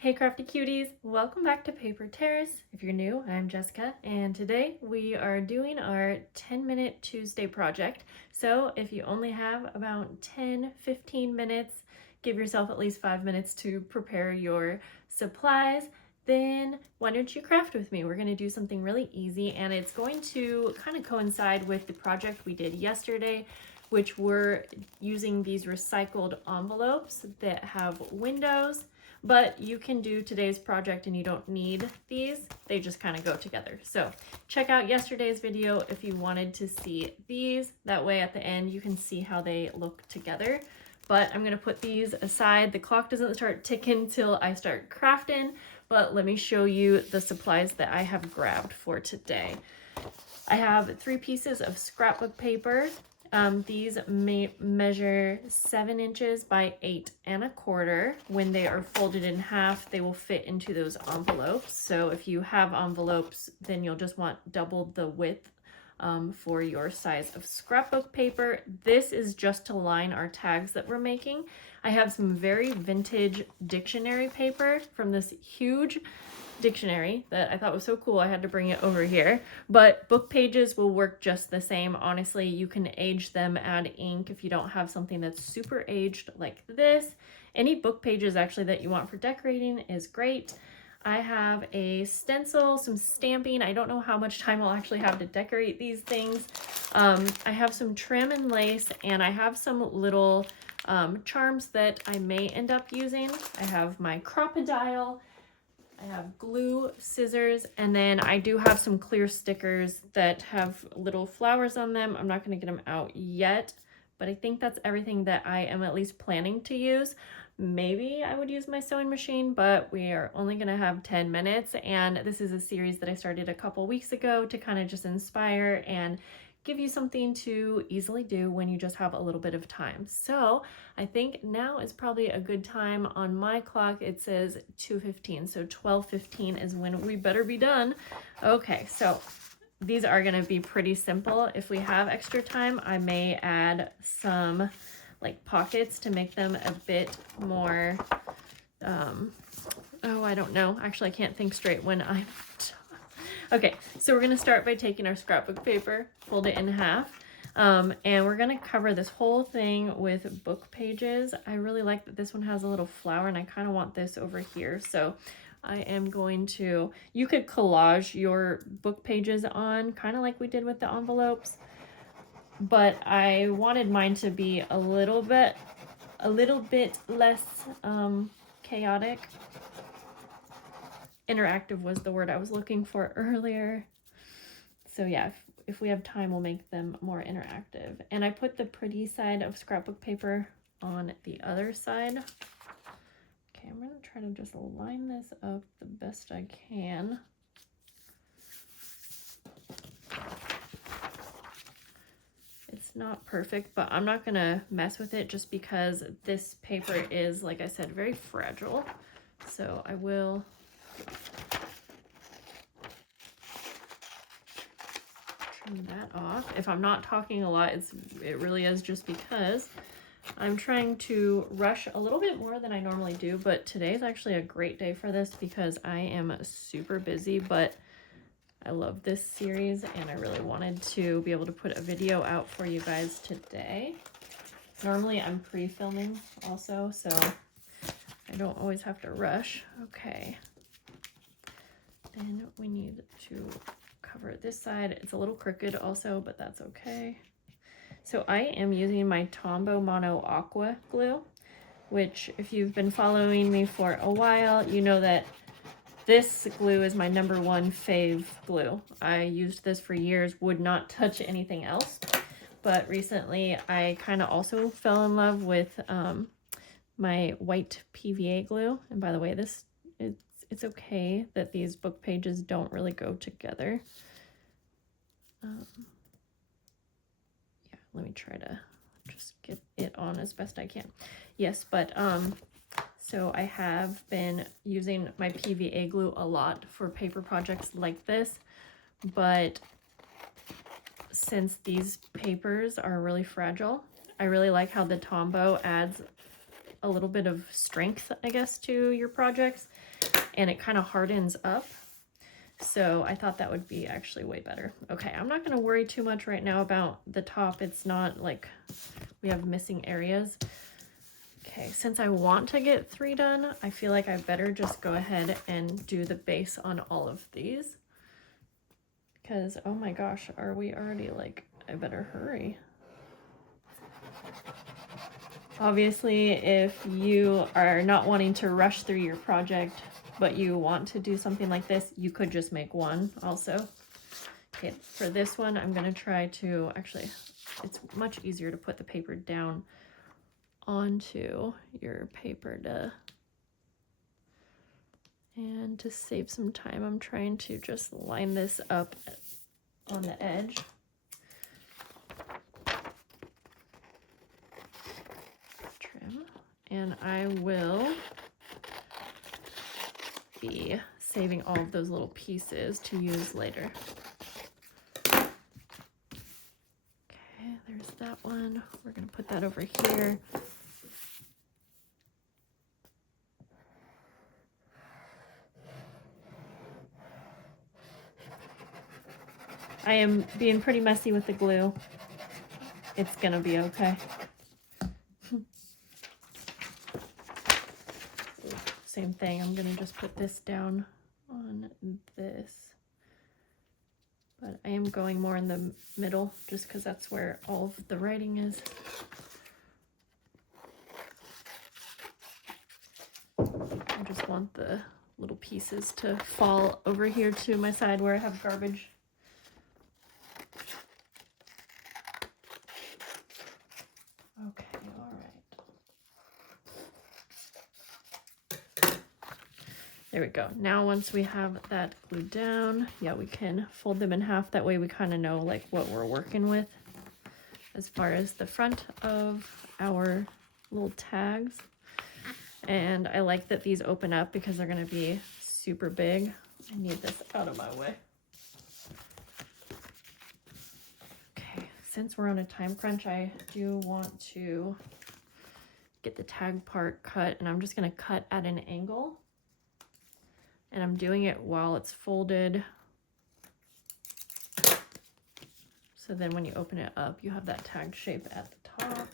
Hey crafty cuties, welcome back to Paper Terrace. If you're new, I'm Jessica, and today we are doing our 10-minute Tuesday project. So if you only have about 10-15 minutes, give yourself at least 5 minutes to prepare your supplies, then why don't you craft with me? We're going to do something really easy, and it's going to kind of coincide with the project we did yesterday, which were using these recycled envelopes that have windows. But you can do today's project and you don't need these. They just kind of go together. So check out yesterday's video if you wanted to see these. That way at the end you can see how they look together. But I'm going to put these aside. The clock doesn't start ticking till I start crafting. But let me show you the supplies that I have grabbed for today. I have 3 pieces of scrapbook paper. These may measure 7 inches by 8 1/4. When they are folded in half, they will fit into those envelopes. So if you have envelopes, then you'll just want double the width for your size of scrapbook paper. This is just to line our tags that we're making. I have some very vintage dictionary paper from this huge dictionary that I thought was so cool I had to bring it over here, but book pages will work just the same. Honestly, you can age them, add ink if you don't have something that's super aged like this. Any book pages actually that you want for decorating is great. I have a stencil, some stamping. I don't know how much time I'll actually have to decorate these things. I have some trim and lace, and I have some little charms that I may end up using. I have my crocodile, I have glue, scissors, and then I do have some clear stickers that have little flowers on them. I'm not going to get them out yet, but I think that's everything that I am at least planning to use. Maybe I would use my sewing machine, but we are only going to have 10 minutes, and this is a series that I started a couple weeks ago to kind of just inspire and give you something to easily do when you just have a little bit of time. So I think now is probably a good time. On my clock it says 2:15, so 12:15 is when we better be done. Okay, so these are going to be pretty simple. If we have extra time, I may add some like pockets to make them a bit more oh, I don't know, actually I can't think straight when I'm okay, so we're going to start by taking our scrapbook paper, fold it in half, and we're going to cover this whole thing with book pages. I really like that this one has a little flower, and I kind of want this over here, so I am going to, you could collage your book pages on, kind of like we did with the envelopes, but I wanted mine to be a little bit less chaotic. Interactive was the word I was looking for earlier. So yeah, if we have time, we'll make them more interactive. And I put the pretty side of scrapbook paper on the other side. Okay, I'm going to try to just line this up the best I can. It's not perfect, but I'm not going to mess with it just because this paper is, like I said, very fragile. So I will trim that off. If I'm not talking a lot, it really is just because I'm trying to rush a little bit more than I normally do, but today's actually a great day for this because I am super busy, but I love this series and I really wanted to be able to put a video out for you guys today. Normally I'm pre-filming also, so I don't always have to rush. Okay. Then we need to cover this side. It's a little crooked also, but that's okay. So I am using my Tombow Mono Aqua glue, which if you've been following me for a while, you know that this glue is my #1 fave glue. I used this for years, would not touch anything else, but recently I kind of also fell in love with my white PVA glue. And by the way, it's okay that these book pages don't really go together. Yeah, let me try to just get it on as best I can. Yes, but so I have been using my PVA glue a lot for paper projects like this, but since these papers are really fragile, I really like how the Tombow adds a little bit of strength, I guess, to your projects. and it kind of hardens up. So I thought that would be actually way better. Okay, I'm not going to worry too much right now about the top. It's not like we have missing areas. Okay, since I want to get 3 done, I feel like I better just go ahead and do the base on all of these. Because, oh my gosh, are we already like, I better hurry. Obviously, if you are not wanting to rush through your project, but you want to do something like this, you could just make one also. Okay, for this one, I'm going to try to, actually, it's much easier to put the paper down onto your paper and to save some time, I'm trying to just line this up on the edge. Trim, and I will be saving all of those little pieces to use later. Okay, there's that one. We're gonna put that over here. I am being pretty messy with the glue. It's gonna be okay. Same thing, I'm gonna just put this down on this. But I am going more in the middle just because that's where all of the writing is. I just want the little pieces to fall over here to my side where I have garbage. Okay, all right. There we go. Now once we have that glued down, yeah, we can fold them in half. That way we kind of know like what we're working with as far as the front of our little tags. And I like that these open up because they're going to be super big. I need this out of my way. Okay, since we're on a time crunch, I do want to get the tag part cut, and I'm just going to cut at an angle. And I'm doing it while it's folded. So then when you open it up, you have that tag shape at the top.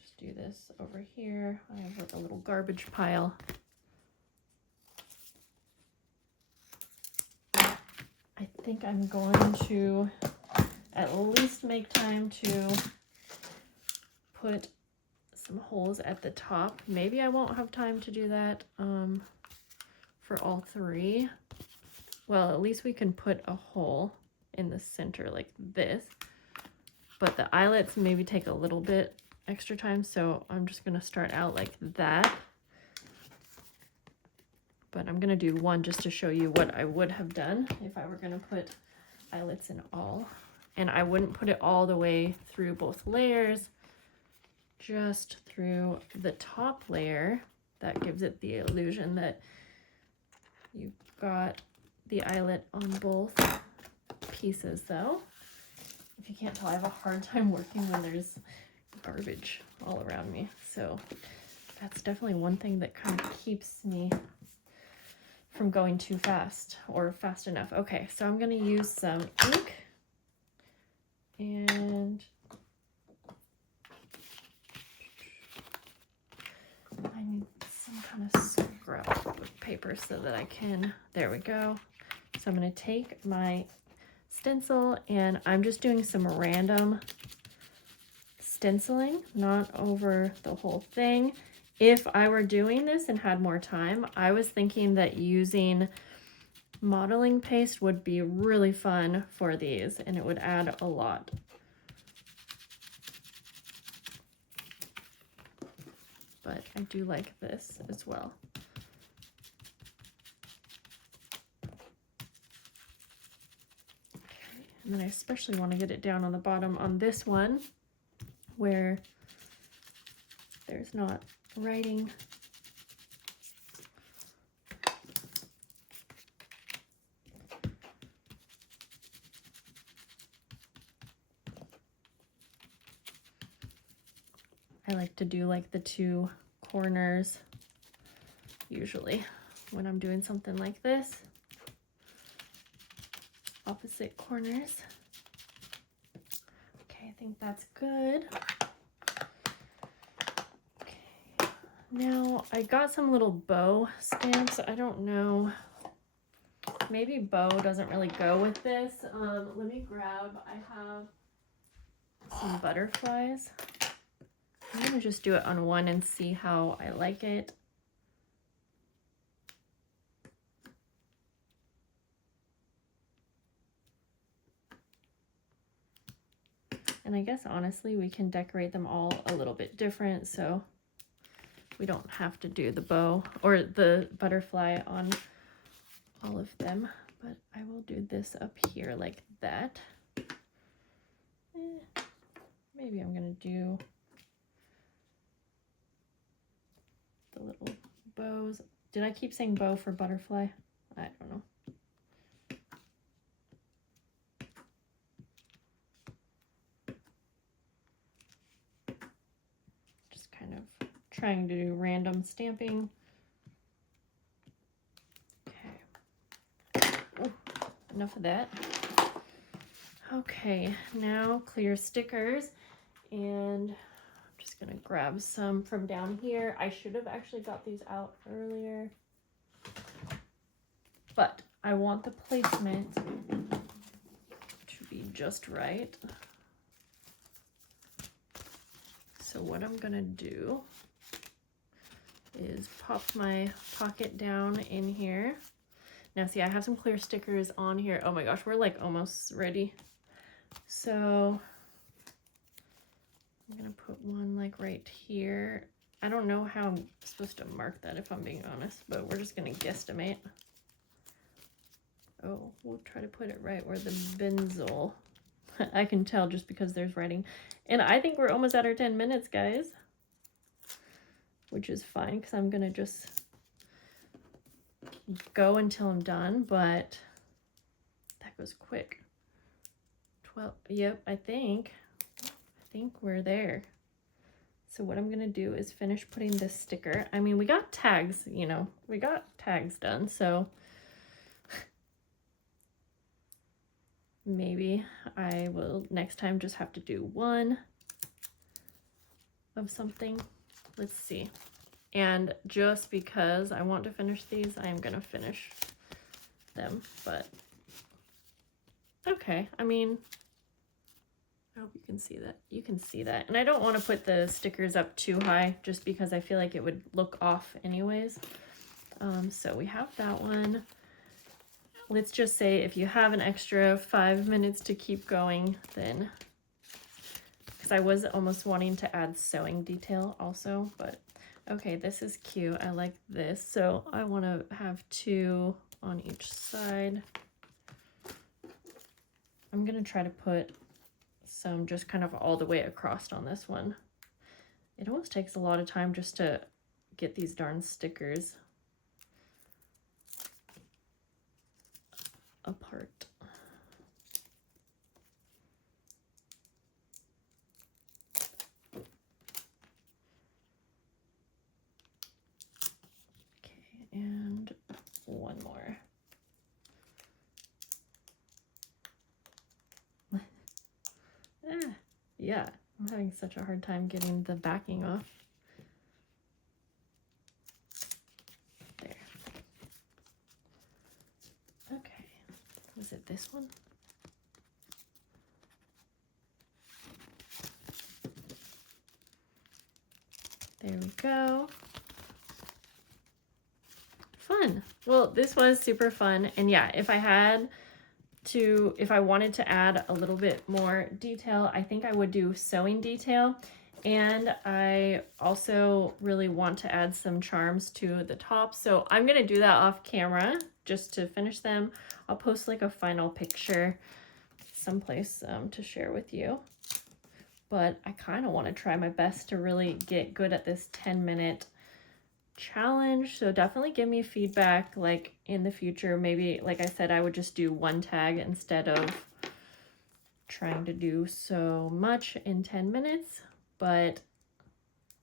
Just do this over here. I have a little garbage pile. I think I'm going to at least make time to put some holes at the top. Maybe I won't have time to do that for all 3. Well, at least we can put a hole in the center like this. But the eyelets maybe take a little bit extra time, so I'm just going to start out like that. But I'm going to do one just to show you what I would have done if I were going to put eyelets in all. And I wouldn't put it all the way through both layers, just through the top layer. That gives it the illusion that you've got the eyelet on both pieces though. If you can't tell, I have a hard time working when there's garbage all around me. So that's definitely one thing that kind of keeps me from going too fast or fast enough. Okay, so I'm gonna use some ink and I need some kind of scrap of paper so that I can, there we go. So I'm going to take my stencil and I'm just doing some random stenciling, not over the whole thing. If I were doing this and had more time, I was thinking that using modeling paste would be really fun for these and it would add a lot. But I do like this as well. Okay. And then I especially want to get it down on the bottom on this one where there's not writing. I like to do like the 2 corners usually when I'm doing something like this. Opposite corners. Okay, I think that's good. Okay, now I got some little bow stamps. I don't know. Maybe bow doesn't really go with this. Let me grab, I have some butterflies. I'm gonna just do it on one and see how I like it. And I guess honestly we can decorate them all a little bit different, so we don't have to do the bow or the butterfly on all of them, but I will do this up here like that. Maybe I'm gonna do the little bows. Did I keep saying bow for butterfly? I don't know. Just kind of trying to do random stamping. Okay. Ooh, enough of that. Okay, now clear stickers, and I'm just gonna grab some from down here. I should have actually got these out earlier, but I want the placement to be just right. So what I'm gonna do is pop my pocket down in here. Now see, I have some clear stickers on here. Oh my gosh, we're like almost ready. So I'm gonna put one like right here. I don't know how I'm supposed to mark that if I'm being honest, but we're just gonna guesstimate. Oh, we'll try to put it right where the benzol. I can tell just because there's writing. And I think we're almost at our 10 minutes, guys. Which is fine because I'm gonna just go until I'm done, but that goes quick. 12, yep, I think we're there. So what I'm gonna do is finish putting this sticker. I mean, we got tags, you know, we got tags done, so maybe I will next time just have to do one of something. Let's see. And just because I want to finish these, I am gonna finish them, but okay, I mean, I hope you can see that. You can see that. And I don't want to put the stickers up too high just because I feel like it would look off anyways. So we have that one. Let's just say if you have an extra 5 minutes to keep going, then, because I was almost wanting to add sewing detail also, but okay, this is cute. I like this. So I want to have 2 on each side. I'm going to try to put some just kind of all the way across on this one. It almost takes a lot of time just to get these darn stickers apart. Okay, and one more. Yeah, I'm having such a hard time getting the backing off. There. Okay, was it this one? There we go. Fun. Well, this was super fun. And yeah, if I wanted to add a little bit more detail, I think I would do sewing detail. And I also really want to add some charms to the top. So I'm going to do that off camera just to finish them. I'll post like a final picture someplace to share with you. But I kind of want to try my best to really get good at this 10-minute challenge. So definitely give me feedback like in the future. Maybe, like I said, I would just do one tag instead of trying to do so much in 10 minutes. But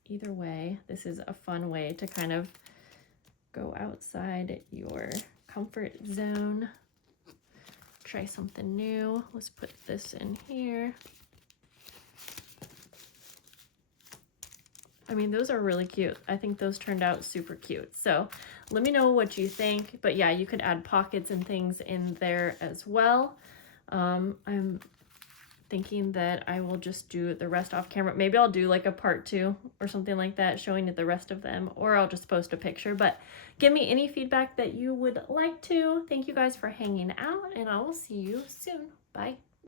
either way, this is a fun way to kind of go outside your comfort zone. Try something new. Let's put this in here. I mean, those are really cute. I think those turned out super cute. So let me know what you think. But yeah, you could add pockets and things in there as well. I'm thinking that I will just do the rest off camera. Maybe I'll do like a part 2 or something like that, showing you the rest of them, or I'll just post a picture. But give me any feedback that you would like to. Thank you guys for hanging out, and I will see you soon. Bye.